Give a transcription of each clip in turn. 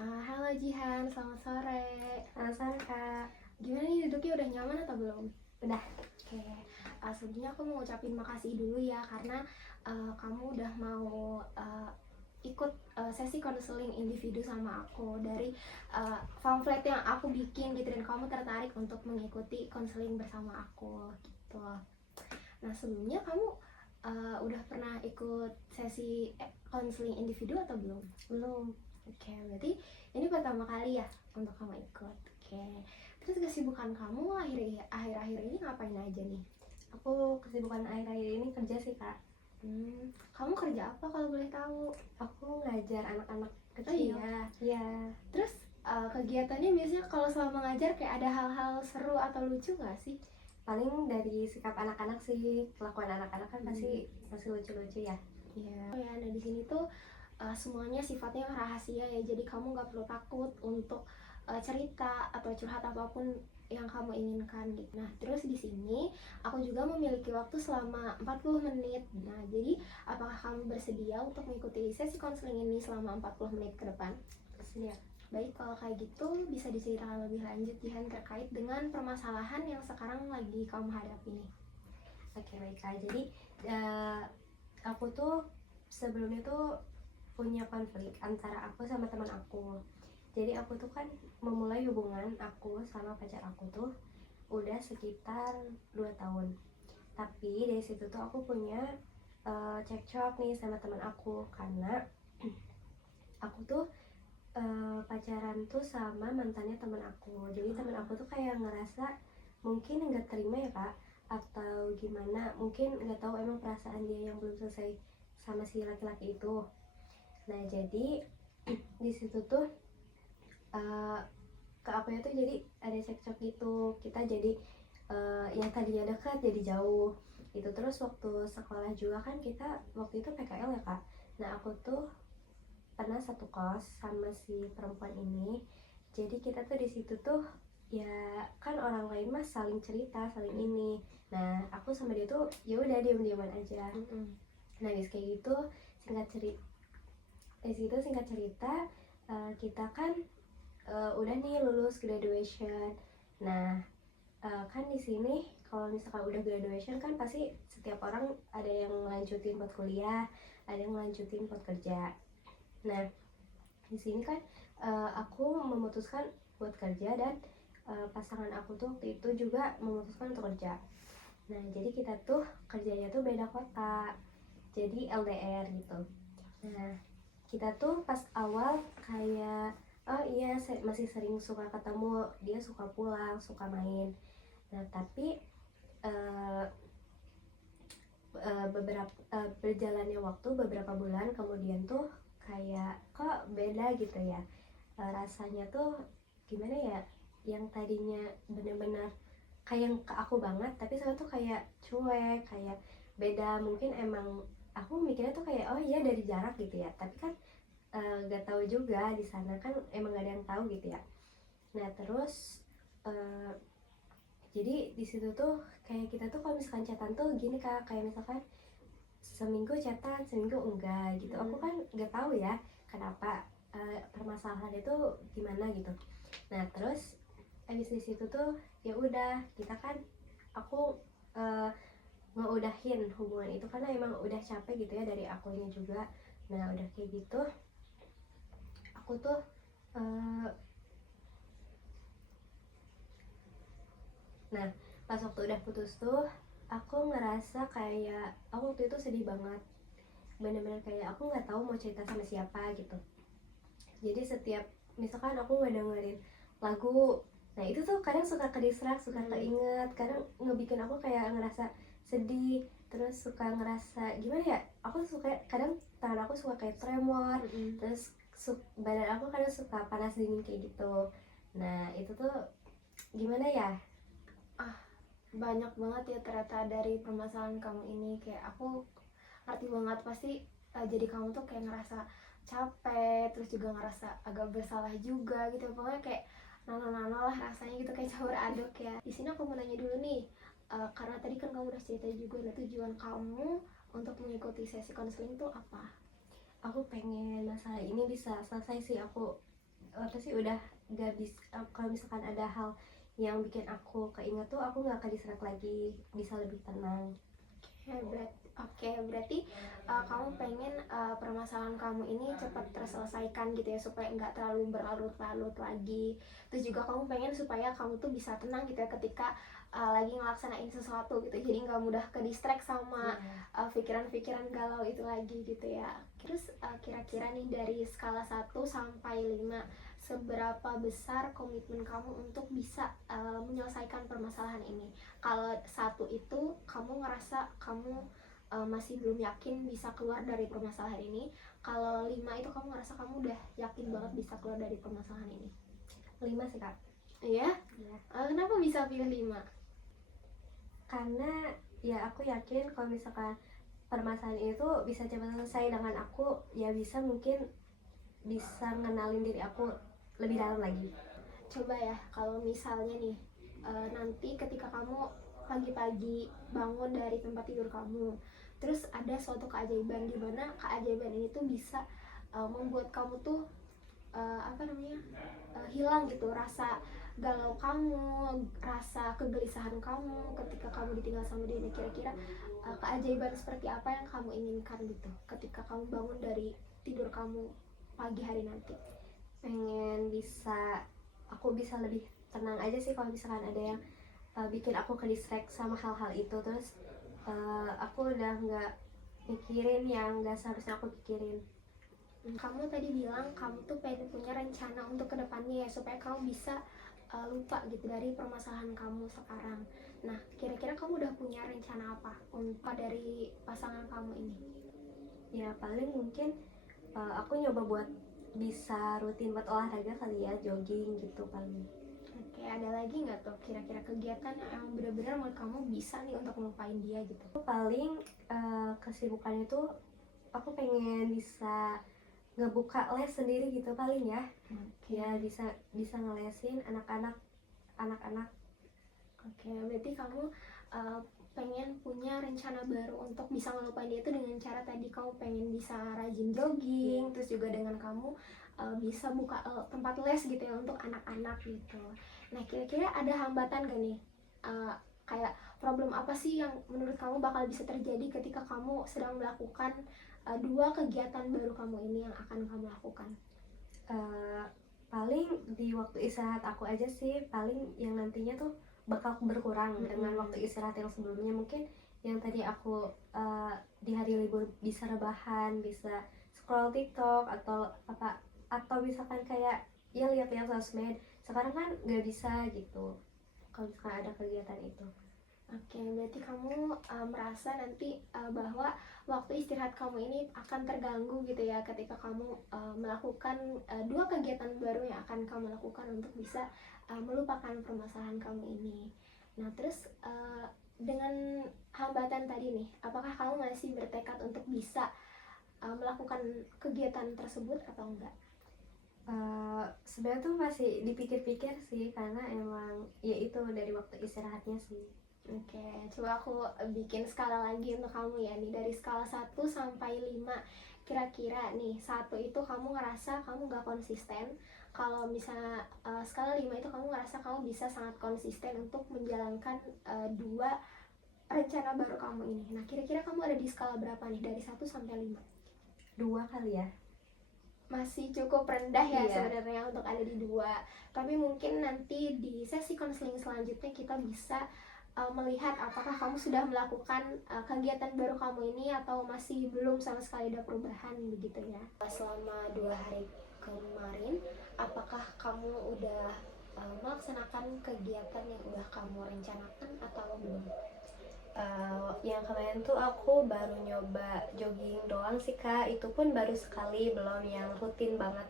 Halo Jihan, selamat sore. Penasaran kak? Gimana nih duduknya udah nyaman atau belum? Udah. Oke, sebelumnya aku mau ngucapin makasih dulu ya karena kamu udah mau ikut sesi konseling individu sama aku dari pamflet yang aku bikin gitu dan kamu tertarik untuk mengikuti konseling bersama aku gitu. Nah sebelumnya kamu udah pernah ikut sesi konseling individu atau belum? Belum. Oke, berarti ini pertama kali ya untuk kamu ikut. Oke, terus kesibukan kamu akhir-akhir ini ngapain aja nih? Aku kesibukan akhir-akhir ini kerja sih kak. Kamu kerja apa kalau boleh tahu? Aku ngajar anak-anak Oh kecil. iya. Iya. Terus kegiatannya biasanya kalau selama ngajar kayak ada hal-hal seru atau lucu nggak sih? Paling dari sikap anak-anak sih, kelakuan anak-anak kan pasti masih lucu-lucu ya. Iya. Oh ya, nah di sini tuh semuanya sifatnya rahasia ya, jadi kamu nggak perlu takut untuk cerita atau curhat apapun yang kamu inginkan gitu. Nah, terus di sini aku juga memiliki waktu selama 40 menit. Nah, jadi apakah kamu bersedia untuk mengikuti sesi konseling ini selama 40 menit ke depan? Bersedia. Baik, kalau kayak gitu bisa diceritakan lebih lanjut Jihan terkait dengan permasalahan yang sekarang lagi kamu hadapi nih. Oke baik kak. Jadi aku tuh sebelumnya tuh punya konflik antara aku sama teman aku. Jadi aku tuh kan memulai hubungan aku sama pacar aku tuh udah sekitar 2 tahun. Tapi dari situ tuh aku punya cekcok nih sama teman aku karena aku tuh pacaran tuh sama mantannya teman aku. Jadi teman aku tuh kayak ngerasa mungkin nggak terima ya kak, atau gimana, mungkin nggak tahu emang perasaan dia yang belum selesai sama si laki-laki itu. Nah jadi di situ tuh ke aku tuh jadi ada cekcok gitu, kita jadi yang tadinya dekat jadi jauh itu. Terus waktu sekolah juga kan kita waktu itu PKL ya kak. Nah aku tuh pernah satu kos sama si perempuan ini, jadi kita tuh di situ tuh ya kan orang lain mah saling cerita saling ini. Nah aku sama dia tuh ya udah diam-diaman aja. Nah guys kayak gitu, singkat cerita di situ singkat cerita kita kan udah nih lulus graduation. Nah kan di sini kalau misalkan udah graduation kan pasti setiap orang ada yang lanjutin buat kuliah, ada yang lanjutin buat kerja. Nah di sini kan aku memutuskan buat kerja dan pasangan aku tuh waktu itu juga memutuskan untuk kerja. Nah jadi kita tuh kerjanya tuh beda kota, jadi LDR gitu. Nah kita tuh pas awal kayak oh iya masih sering suka ketemu, dia suka pulang suka main. Nah tapi beberapa berjalannya waktu beberapa bulan kemudian tuh kayak kok beda gitu ya. Rasanya tuh gimana ya, yang tadinya bener-bener kayak ke aku banget tapi sekarang tuh kayak cuek, kayak beda. Mungkin emang aku mikirnya tuh kayak oh iya dari jarak gitu ya, tapi kan gak tahu juga di sana kan emang gak ada yang tahu gitu ya. Nah terus jadi di situ tuh kayak kita tuh kalau misalkan chatan tuh gini kak, kayak misalkan seminggu chatan seminggu enggak gitu. Aku kan nggak tahu ya kenapa permasalahan itu gimana gitu. Nah terus abis di situ tuh ya udah kita kan aku ngeudahin hubungan itu karena emang udah capek gitu ya dari akunya juga. Nah udah kayak gitu aku tuh nah pas waktu udah putus tuh aku ngerasa kayak aku waktu itu sedih banget, bener-bener kayak aku nggak tahu mau cerita sama siapa gitu. Jadi setiap misalkan aku nggak dengerin lagu, nah itu tuh kadang suka kedistrak, suka keinget, kadang ngebikin aku kayak ngerasa sedih. Terus suka ngerasa gimana ya, aku suka kadang tangan aku suka kayak tremor. Terus badan aku kadang suka panas dingin kayak gitu. Nah itu tuh gimana ya. Banyak banget ya ternyata dari permasalahan kamu ini, kayak aku ngerti banget pasti. Jadi kamu tuh kayak ngerasa capek, terus juga ngerasa agak bersalah juga gitu, pokoknya kayak nano-nano lah rasanya gitu, kayak campur aduk ya. Di sini aku mau nanya dulu nih, karena tadi kan kamu udah cerita juga, nah tujuan kamu untuk mengikuti sesi konseling tuh apa? Aku pengen masalah ini bisa selesai sih. Aku apa sih, udah gak bisa, kalau misalkan ada hal yang bikin aku keinget tuh aku nggak akan distract lagi, bisa lebih tenang. Berarti kamu pengen permasalahan kamu ini cepat terselesaikan gitu ya, supaya nggak terlalu berlarut-larut lagi. Terus juga kamu pengen supaya kamu tuh bisa tenang gitu ya ketika lagi ngelaksanain sesuatu gitu, jadi nggak mudah ke distract sama pikiran-pikiran galau itu lagi gitu ya. Terus kira-kira nih dari skala 1 sampai 5, seberapa besar komitmen kamu untuk bisa menyelesaikan permasalahan ini? Kalau 1 itu kamu ngerasa kamu masih belum yakin bisa keluar dari permasalahan ini. Kalau 5 itu kamu ngerasa kamu udah yakin banget bisa keluar dari permasalahan ini. 5 sih kak. Iya? Iya. Kenapa bisa pilih 5? Karena ya aku yakin kalau misalkan permasalahan itu bisa cepat selesai dengan aku, ya bisa mungkin bisa ngenalin diri aku lebih dalam lagi. Coba ya, kalau misalnya nih nanti ketika kamu pagi-pagi bangun dari tempat tidur kamu, terus ada suatu keajaiban di mana keajaiban ini tuh bisa membuat kamu tuh hilang gitu rasa galau kamu, rasa kegelisahan kamu ketika kamu ditinggal sama dia. Kira-kira keajaiban seperti apa yang kamu inginkan gitu ketika kamu bangun dari tidur kamu pagi hari nanti? Pengen aku bisa lebih tenang aja sih kalau misalkan ada yang bikin aku ke distract sama hal-hal itu, terus aku udah nggak mikirin yang nggak seharusnya aku pikirin. Kamu tadi bilang kamu tuh pengen punya rencana untuk kedepannya ya, supaya kamu bisa lupa gitu dari permasalahan kamu sekarang. Nah, kira-kira kamu udah punya rencana apa untuk dari pasangan kamu ini? Ya paling mungkin aku nyoba buat bisa rutin buat olahraga kali ya, jogging gitu paling. Oke, ada lagi nggak tuh kira-kira kegiatan yang benar-benar menurut kamu bisa nih untuk ngelupain dia gitu? Paling kesibukan itu aku pengen bisa ngebuka les sendiri gitu paling ya. Ya bisa ngelesin anak-anak. Oke, berarti kamu pengen punya rencana baru untuk bisa ngelupain dia itu dengan cara tadi kamu pengen bisa rajin jogging, terus juga dengan kamu bisa buka tempat les gitu ya untuk anak-anak gitu. Nah, kira-kira ada hambatan gak nih? Kayak problem apa sih yang menurut kamu bakal bisa terjadi ketika kamu sedang melakukan 2 kegiatan baru kamu ini yang akan kamu lakukan? Paling di waktu istirahat aku aja sih, paling yang nantinya tuh bakal berkurang dengan waktu istirahat yang sebelumnya. Mungkin yang tadi aku di hari libur bisa rebahan, bisa scroll TikTok atau misalkan kayak ya lihat-lihat sosmed. Sekarang kan nggak bisa gitu kalau misalkan ada kegiatan itu. Oke, berarti kamu merasa nanti bahwa waktu istirahat kamu ini akan terganggu gitu ya ketika kamu melakukan 2 kegiatan baru yang akan kamu lakukan untuk bisa melupakan permasalahan kamu ini. Nah, terus dengan hambatan tadi nih, apakah kamu masih bertekad untuk bisa melakukan kegiatan tersebut atau enggak? Sebenarnya tuh masih dipikir-pikir sih, karena emang ya itu dari waktu istirahatnya sih. Oke, coba aku bikin skala lagi untuk kamu ya nih, dari skala 1 sampai 5. Kira-kira nih, 1 itu kamu ngerasa kamu gak konsisten. Kalau misalnya skala 5 itu kamu ngerasa kamu bisa sangat konsisten untuk menjalankan 2 rencana baru kamu ini. Nah, kira-kira kamu ada di skala berapa nih dari 1 sampai 5? 2 kali ya. Masih cukup rendah ya Iya. sebenarnya untuk ada di 2. Tapi mungkin nanti di sesi konseling selanjutnya kita bisa melihat apakah kamu sudah melakukan kegiatan baru kamu ini atau masih belum sama sekali ada perubahan begitu ya. Selama 2 hari kemarin, apakah kamu udah melaksanakan kegiatan yang udah kamu rencanakan atau belum? Yang kemarin tuh aku baru nyoba jogging doang sih kak, itu pun baru sekali, belum yang rutin banget.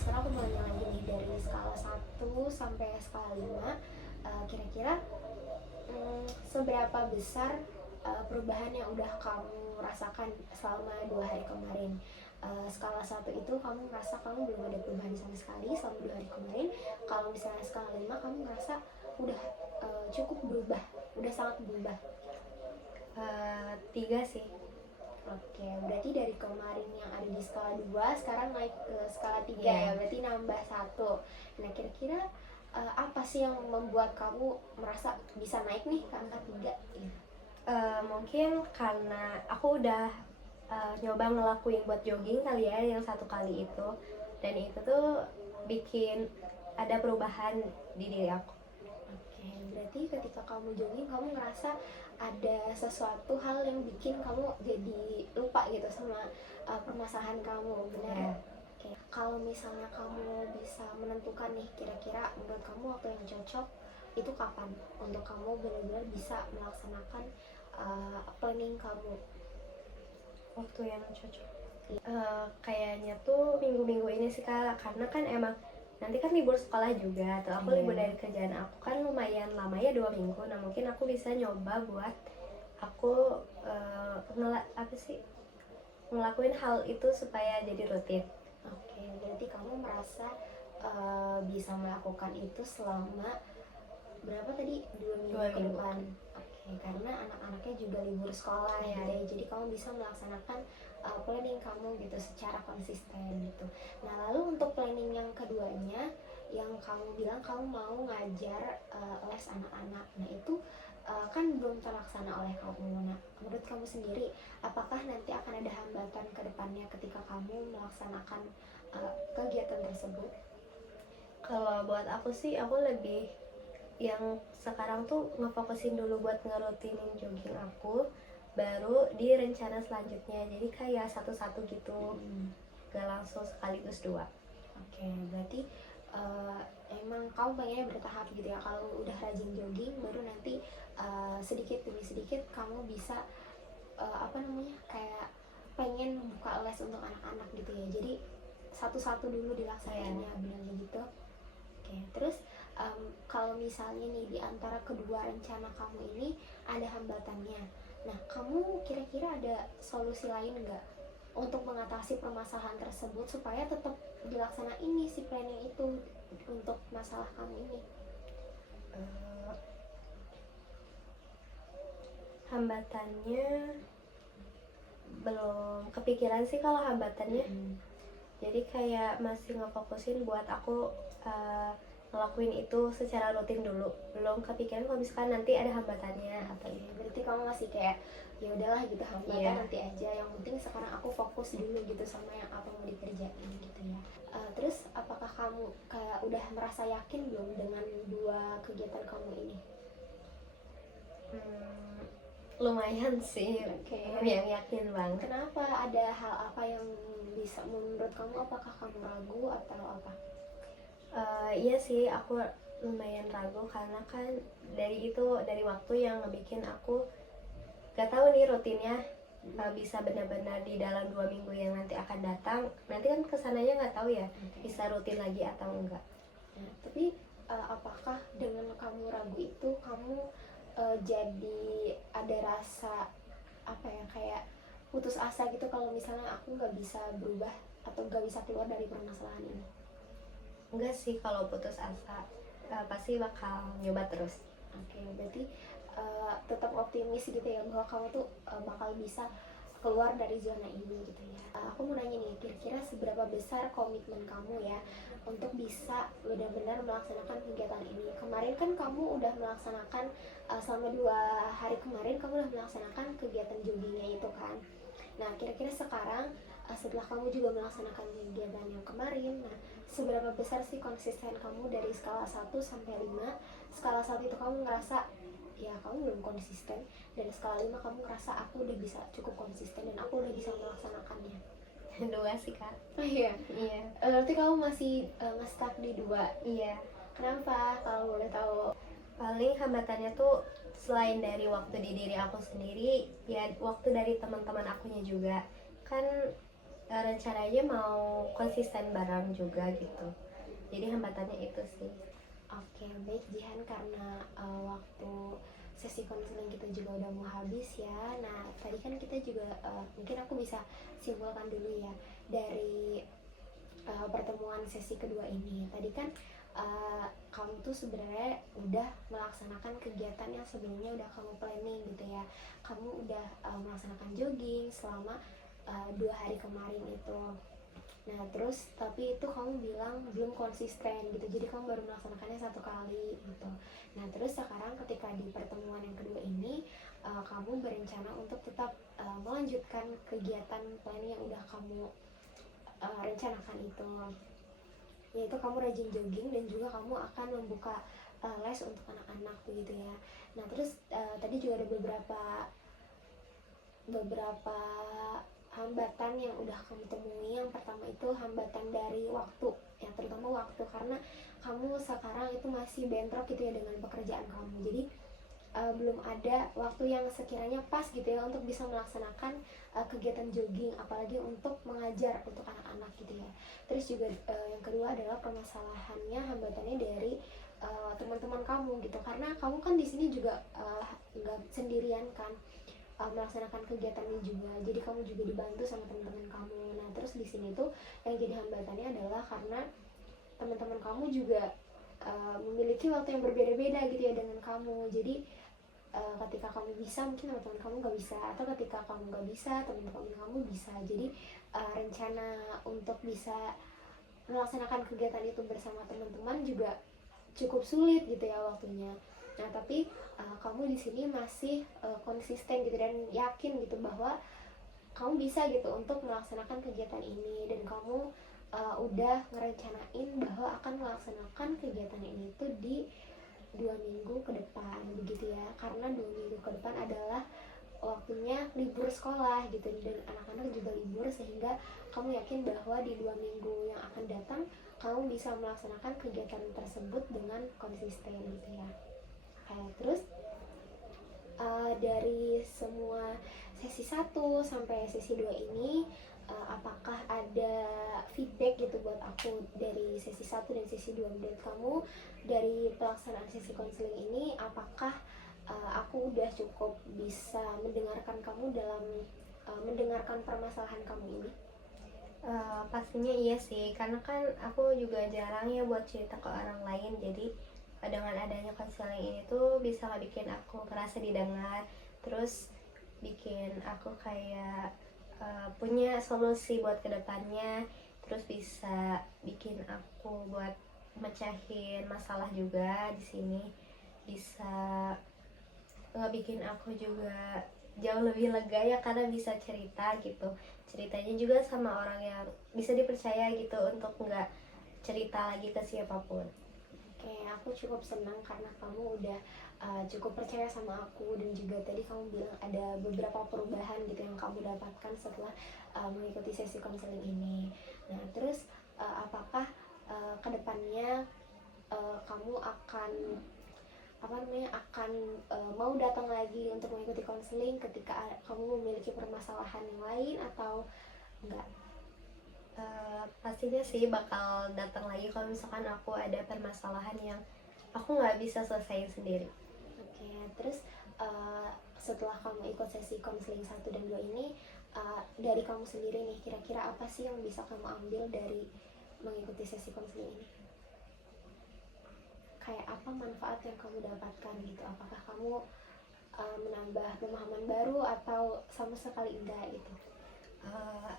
Sekarang aku mau nanya lagi nih, dari skala 1 sampai skala 5, kira-kira seberapa besar perubahan yang udah kamu rasakan selama 2 hari kemarin? Skala 1 itu kamu merasa kamu belum ada perubahan sama sekali selama 2 hari kemarin. Kalau misalnya skala 5 kamu merasa udah cukup berubah, udah sangat berubah. 3 sih. Oke, berarti dari kemarin yang ada di skala 2 sekarang naik ke skala 3 Iya. ya, berarti nambah 1. Nah, kira-kira apa sih yang membuat kamu merasa bisa naik nih ke angka 3? Gitu. Mungkin karena aku udah nyoba ngelakuin buat jogging kali ya yang 1 kali itu, dan itu tuh bikin ada perubahan di diri aku. Oke, berarti ketika kamu jogging kamu ngerasa ada sesuatu hal yang bikin kamu jadi lupa gitu sama permasalahan kamu, benar ya? Ya. Oke, kalau misalnya kamu bisa menentukan nih kira-kira menurut kamu waktu yang cocok itu kapan untuk kamu benar-benar bisa melaksanakan planning kamu? Waktu yang cocok. Kayaknya tuh minggu-minggu ini sih Kak, karena kan emang nanti kan libur sekolah juga tuh, aku Iya. libur dari kerjaan aku kan lumayan lama ya, 2 minggu. Nah mungkin aku bisa nyoba buat aku ngelakuin hal itu supaya jadi rutin. Oke, berarti kamu merasa bisa melakukan itu selama berapa tadi? 2 minggu Dua ke minggu. depan. Oke, karena anak-anaknya juga libur sekolah Iya. gitu ya, jadi kamu bisa melaksanakan planning kamu gitu secara konsisten gitu. Nah, lalu untuk planning yang keduanya yang kamu bilang kamu mau ngajar les anak-anak, nah itu kan belum terlaksana oleh kamu. Nah, menurut kamu sendiri, apakah nanti akan ada hambatan ke depannya ketika kamu melaksanakan kegiatan tersebut? Kalau buat aku sih, aku lebih yang sekarang tuh ngefokusin dulu buat ngerutinin jogging aku, baru di rencana selanjutnya. Jadi kayak satu-satu gitu, gak langsung sekaligus 2. Oke, berarti emang kamu pengennya bertahap gitu ya. Kalau udah rajin jogging, baru nanti sedikit demi sedikit kamu bisa kayak pengen buka les untuk anak-anak gitu ya. Jadi satu-satu dulu dilaksanainnya, benar gitu. Oke, terus kalau misalnya nih di antara kedua rencana kamu ini ada hambatannya, nah kamu kira-kira ada solusi lain nggak untuk mengatasi permasalahan tersebut supaya tetap dilaksanain nih si planning itu untuk masalah kamu ini? Hambatannya belum kepikiran sih kalau hambatannya. Jadi kayak masih ngefokusin buat aku ngelakuin itu secara rutin dulu, belum kepikiran kalau misalkan nanti ada hambatannya atau Oke, berarti kamu masih kayak ya udahlah gitu, hambatan Iya. nanti aja, yang penting sekarang aku fokus dulu gitu sama yang apa mau dikerjain gitu ya. Terus apakah kamu kayak udah merasa yakin belum dengan 2 kegiatan kamu ini? Lumayan sih. Oke. Yang yakin banget. Kenapa? Ada hal apa yang bisa menurut kamu, apakah kamu ragu atau apa? Iya sih, aku lumayan ragu karena kan dari waktu yang ngebikin aku gak tahu nih rutinnya bisa benar-benar di dalam 2 minggu yang nanti akan datang. Nanti kan kesananya nggak tahu ya, bisa rutin lagi atau enggak. Nah, tapi apakah dengan kamu ragu itu kamu jadi ada rasa apa ya, kayak putus asa gitu kalau misalnya aku nggak bisa berubah atau nggak bisa keluar dari permasalahan ini? Enggak sih, kalau putus asa pasti bakal nyoba terus. Oke, berarti tetap optimis gitu ya bahwa kamu tuh bakal bisa keluar dari zona ini gitu ya. Aku mau nanya nih, kira-kira seberapa besar komitmen kamu ya untuk bisa benar-benar melaksanakan kegiatan ini? Kemarin kan kamu udah melaksanakan selama 2 hari kemarin kamu udah melaksanakan kegiatan joggingnya itu kan. Nah, kira-kira sekarang setelah kamu juga melaksanakan kegiatan yang kemarin, nah seberapa besar sih konsisten kamu dari skala 1 sampai 5? Skala 1 itu kamu ngerasa ya kamu belum konsisten, dan skala 5 kamu ngerasa aku udah bisa cukup konsisten dan aku udah bisa melaksanakannya. 2 sih Kak. Oh iya? Iya. Berarti kamu masih nge-stuck di 2. Iya. Kenapa kalau boleh tahu? Paling hambatannya tuh selain dari waktu di diri aku sendiri, ya waktu dari teman-teman akunya juga. Kan rencananya mau konsisten bareng juga gitu. Jadi hambatannya itu sih. Oke, baik Jihan, karena waktu sesi konseling kita juga udah mau habis ya. Nah, tadi kan kita juga mungkin aku bisa simpulkan dulu ya dari pertemuan sesi kedua ini. Tadi kan kamu tuh sebenarnya udah melaksanakan kegiatan yang sebelumnya udah kamu planning gitu ya. Kamu udah melaksanakan jogging selama 2 hari kemarin itu. Nah terus tapi itu kamu bilang belum konsisten gitu, jadi kamu baru melaksanakannya 1 kali gitu. Nah terus sekarang ketika di pertemuan yang kedua ini kamu berencana untuk tetap melanjutkan kegiatan planning yang udah kamu rencanakan itu, yaitu kamu rajin jogging dan juga kamu akan membuka les untuk anak-anak begitu ya. Nah terus tadi juga ada beberapa hambatan yang udah kamu temui. Yang pertama itu hambatan dari waktu, ya terutama waktu, karena kamu sekarang itu masih bentrok gitu ya dengan pekerjaan kamu, jadi belum ada waktu yang sekiranya pas gitu ya untuk bisa melaksanakan kegiatan jogging, apalagi untuk mengajar untuk anak-anak gitu ya. Terus juga yang kedua adalah permasalahannya, hambatannya dari teman-teman kamu gitu, karena kamu kan di sini juga nggak sendirian kan melaksanakan kegiatan ini juga, jadi kamu juga dibantu sama teman-teman kamu. Nah terus di sini tuh yang jadi hambatannya adalah karena teman-teman kamu juga memiliki waktu yang berbeda-beda gitu ya dengan kamu. Jadi ketika kamu bisa mungkin teman-teman kamu nggak bisa, atau ketika kamu nggak bisa teman-teman kamu bisa. Jadi rencana untuk bisa melaksanakan kegiatan itu bersama teman-teman juga cukup sulit gitu ya waktunya. Nah tapi kamu di sini masih konsisten gitu dan yakin gitu bahwa kamu bisa gitu untuk melaksanakan kegiatan ini, dan kamu udah ngerencanain bahwa akan melaksanakan kegiatan ini tuh di 2 minggu ke depan begitu ya, karena 2 minggu ke depan adalah waktunya libur sekolah gitu dan anak-anak juga libur, sehingga kamu yakin bahwa di 2 minggu yang akan datang kamu bisa melaksanakan kegiatan tersebut dengan konsisten gitu ya. Terus dari semua sesi 1 sampai sesi 2 ini apakah ada feedback gitu buat aku dari sesi 1 dan sesi 2 menurut kamu dari pelaksanaan sesi konseling ini, apakah aku udah cukup bisa mendengarkan kamu dalam mendengarkan permasalahan kamu ini? Pastinya iya sih, karena kan aku juga jarang ya buat cerita ke orang lain. Jadi dengan adanya konseling ini tuh bisa bikin aku merasa didengar, terus bikin aku kayak punya solusi buat kedepannya, terus bisa bikin aku buat mecahin masalah juga di sini, bisa ngebikin aku juga jauh lebih lega ya karena bisa cerita gitu, ceritanya juga sama orang yang bisa dipercaya gitu, untuk nggak cerita lagi ke siapapun. Oke, aku cukup senang karena kamu udah cukup percaya sama aku, dan juga tadi kamu bilang ada beberapa perubahan gitu yang kamu dapatkan setelah mengikuti sesi konseling ini. Nah, terus apakah kedepannya kamu akan mau datang lagi untuk mengikuti konseling ketika kamu memiliki permasalahan yang lain atau enggak? Pastinya sih bakal datang lagi kalau misalkan aku ada permasalahan yang aku nggak bisa selesaiin sendiri. Oke, terus setelah kamu ikut sesi konseling 1 dan 2 ini, dari kamu sendiri nih, kira-kira apa sih yang bisa kamu ambil dari mengikuti sesi konseling ini? Kayak apa manfaat yang kamu dapatkan gitu? Apakah kamu menambah pemahaman baru atau sama sekali enggak gitu?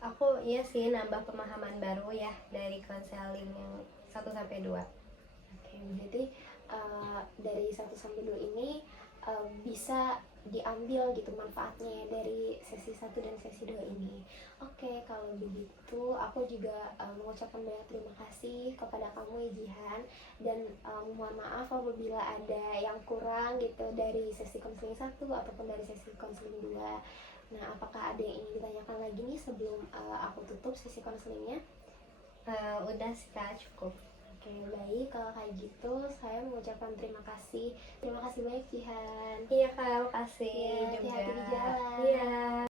Aku iya sih nambah pemahaman baru ya dari konseling yang 1 sampai 2. Oke, berarti dari 1 sampai 2 ini bisa diambil gitu manfaatnya dari sesi 1 dan sesi 2 ini. Oke, kalau begitu aku juga mengucapkan banyak terima kasih kepada kamu ya Jihan, dan mohon maaf apabila ada yang kurang gitu dari sesi konseling 1 ataupun dari sesi konseling 2. Nah, apakah ada yang ingin ditanyakan lagi nih sebelum aku tutup sesi konselingnya? Udah sih Kak, cukup. Oke, baik. Kalau kayak gitu, saya mengucapkan terima kasih. Terima kasih banyak, Jihan. Iya Kak, makasih Ya, juga. hati-hati di jalan. Iya.